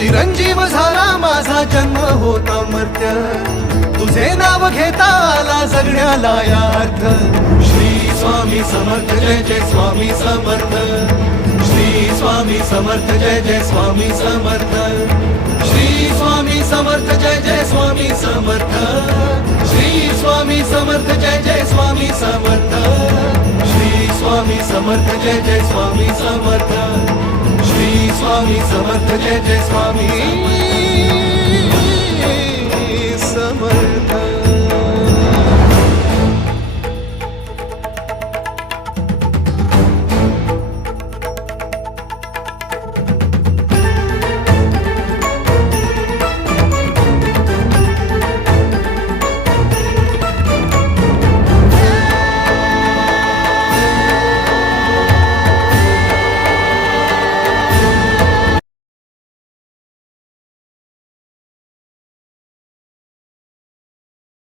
चिरंजीव झाला माझा जन्म होता मर्त्य, तुझे नाव घेता आला जगण्याला या अर्थ. श्री स्वामी समर्थ जय जय स्वामी समर्थ, श्री स्वामी समर्थ जय जय स्वामी समर्थ, श्री स्वामी समर्थ जय जय स्वामी समर्थ, श्री स्वामी समर्थ जय जय स्वामी समर्थ, श्री स्वामी समर्थ जय जय स्वामी समर्थ, श्री स्वामी समर्थ जय जय स्वामी.